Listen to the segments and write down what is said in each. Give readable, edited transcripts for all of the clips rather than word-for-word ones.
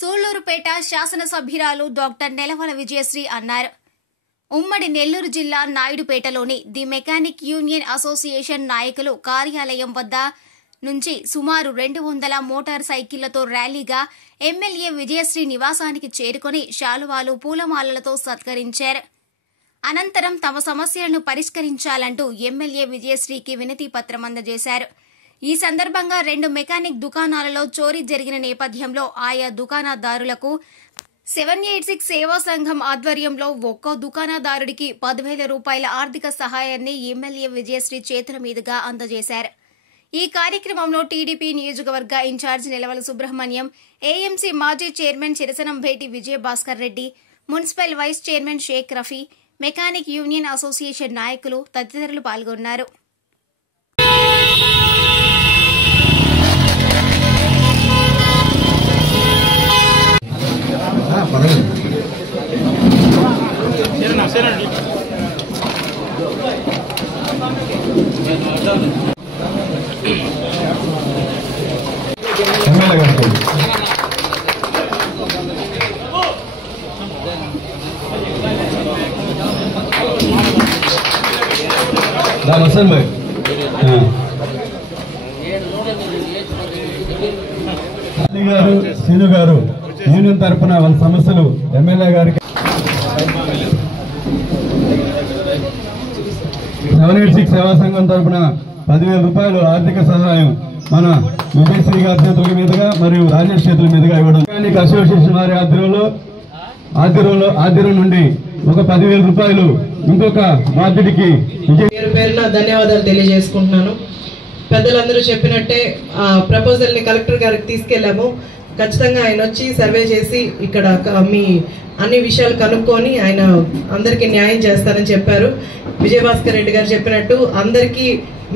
సూళ్లూరుపేట శాసనసభ్యురాలు డాక్టర్ నెలవల విజయశ్రీ అన్నారు. ఉమ్మడి నెల్లూరు జిల్లా నాయుడుపేటలోని ది మెకానిక్ యూనియన్ అసోసియేషన్ నాయకులు కార్యాలయం వద్ద నుంచి సుమారు 200 మోటార్ సైకిళ్లతో ర్యాలీగా ఎమ్మెల్యే విజయశ్రీ నివాసానికి చేరుకుని శాలువాలు పూలమాలలతో సత్కరించారు. అనంతరం తమ సమస్యలను పరిష్కరించాలంటూ ఎమ్మెల్యే విజయశ్రీకి వినతి పత్రం అందజేశారు. ఈ సందర్భంగా 2 మెకానిక్ దుకాణాలలో చోరీ జరిగిన నేపథ్యంలో ఆయా దుకాణదారులకు 786 సేవా సంఘం ఆధ్వర్యంలో ఒక్కో దుకాణదారుడికి 10,000 రూపాయల ఆర్థిక సహాయాన్ని ఎమ్మెల్యే విజయశ్రీ చేతుల మీదుగా అందజేశారు. ఈ కార్యక్రమంలో టీడీపీ నియోజకవర్గ ఇన్ఛార్జి నెలవల సుబ్రహ్మణ్యం, ఏఎంసీ మాజీ చైర్మన్ చిరసనంభేటి Vijayabhaskar Reddy, municipal vice chairman Sheikh Rafi, mechanic union association నాయకులు తదితరులు పాల్గొన్నారు. సీను గారు యూనియన్ తరఫున వాళ్ళ సమస్యలు ఎమ్మెల్యే గారికి 786 సేవా సంఘం తరఫున 10,000 రూపాయలు ఆర్థిక సహాయం మన విజయశ్రీ గారి చేతుల మీదుగా మరియు రాజేష్ చేతుల మీదుగా ఇవ్వడం. మెకానిక్ అసోసియేషన్ వారి ఆధ్వర్యం నుండి ఒక 10,000 రూపాయలు ఇంకొక బాధ్యుడికి పేరున ధన్యవాదాలు తెలియజేసుకుంటున్నాను. పెద్దలందరూ చెప్పినట్టే ప్రపోజల్ ని కలెక్టర్ గారికి తీసుకెళ్లాము. ఖచ్చితంగా ఆయన వచ్చి సర్వే చేసి ఇక్కడ మీ అన్ని విషయాలు కనుక్కొని ఆయన అందరికీ న్యాయం చేస్తారని చెప్పారు. విజయభాస్కర్ రెడ్డి గారు చెప్పినట్టు అందరికీ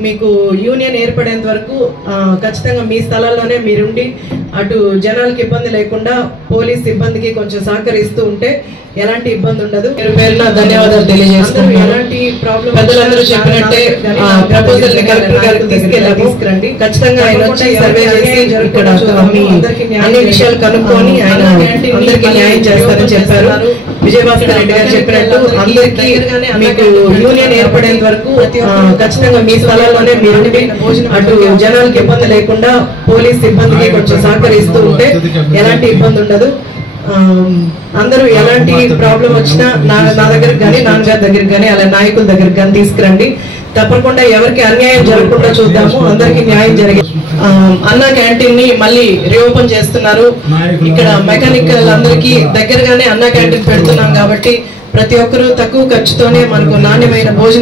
మీకు యూనియన్ ఏర్పడేంత వరకు ఖచ్చితంగా మీ స్థలాల్లోనే మీరుండి అటు జనాలకు ఇబ్బంది లేకుండా పోలీస్ సిబ్బందికి కొంచెం సహకరిస్తూ ఉంటే ఎలాంటి ఇబ్బంది ఉండదు. పేరున ధన్యవాదాలు తెలియజేస్తున్నాను. ఎలాంటి ప్రాబ్లం పెద్దలందరూ చెప్పినట్టే ప్రపోజల్ ని కలెక్టర్ గారికి తీసుకురండి. ఖచ్చితంగా ఆయన వచ్చి సర్వే చేసి ఇక్కడ మీ అన్ని విషయాలు కనుక్కొని ఆయన అందరికీ న్యాయం చేస్తారని చెప్పారు. విజయభాస్కర్ రెడ్డి గారు చెప్పినట్టు అందరికీ మీకు యూనియన్ ఏర్పడేంత వరకు ఖచ్చితంగా మీ స్థలాల్లోనే మీరుండి అటు జనాలకు ఇబ్బంది లేకుండా పోలీస్ సిబ్బందికి కొంచెం సహకరిస్తూ ఉంటే ఎలాంటి ఇబ్బంది ఉండదు. అందరూ ఎలాంటి ప్రాబ్లం వచ్చినా నా దగ్గరకు కానీ నాన్నగారి దగ్గరికి కానీ అలా నాయకుల దగ్గరికి కానీ తీసుకురండి. తప్పకుండా ఎవరికి అన్యాయం జరగకుండా చూద్దాము. అందరికి న్యాయం జరిగే అన్న క్యాంటీన్ ని మళ్ళీ రీఓపెన్ చేస్తున్నారు. ఇక్కడ మెకానిక్ అందరికీ దగ్గరగానే అన్న క్యాంటీన్ పెడుతున్నాం కాబట్టి ప్రతి ఒక్కరూ తక్కువ ఖర్చుతోనే మనకు నాణ్యమైన భోజనం